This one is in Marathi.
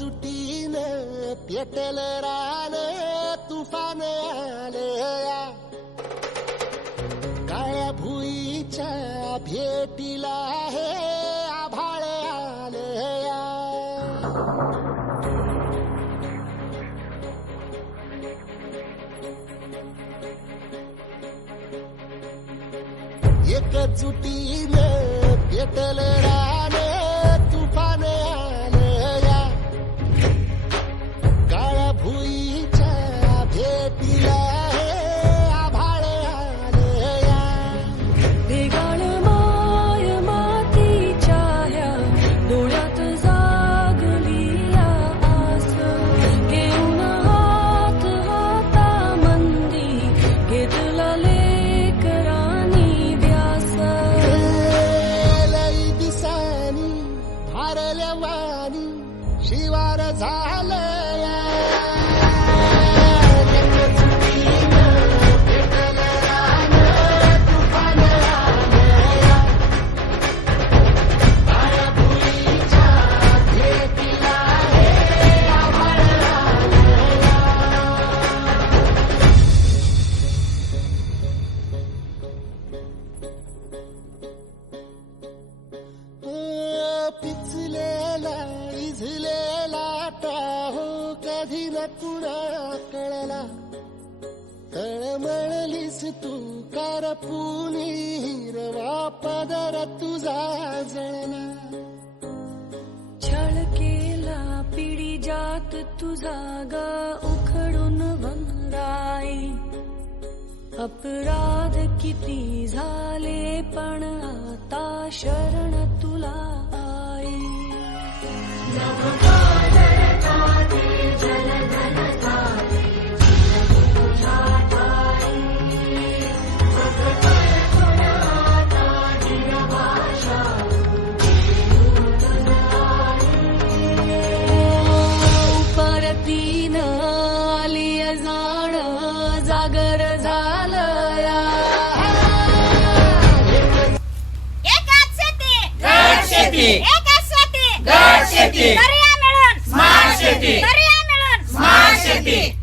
एकजुटीनं पेटलं रान तुफान आलया काळ्या भुईच्या भेटीला हे आभाळ आलया एकजुटीनं पेटलं रान तुफान आलया काळ्या भुईच्या भेटीला हे आभाळ आलया वेगाळ माय मातीच्या ह्या डोळ्यात जागली या आस घेऊन हात हातामंदी घेतला लेकरांनी ध्यास लई दिसानी भारल्या वाणी शिवार झालया पिचलेला इझलेला टाहो कधी न कुणा कळला तळमळलीस तू कारपुनी हिरवा पदर तुझा जळला छळ केला पिढी जात तुझा ग उखडून वंगराई अपराध किती झाले पण आता शरण तुला आई परतीन आली जाण जागर झालया शेती, गट शेती, पर्याय मिळून स्मार्ट शेती, पर्याय मिळून स्मार्ट शेती.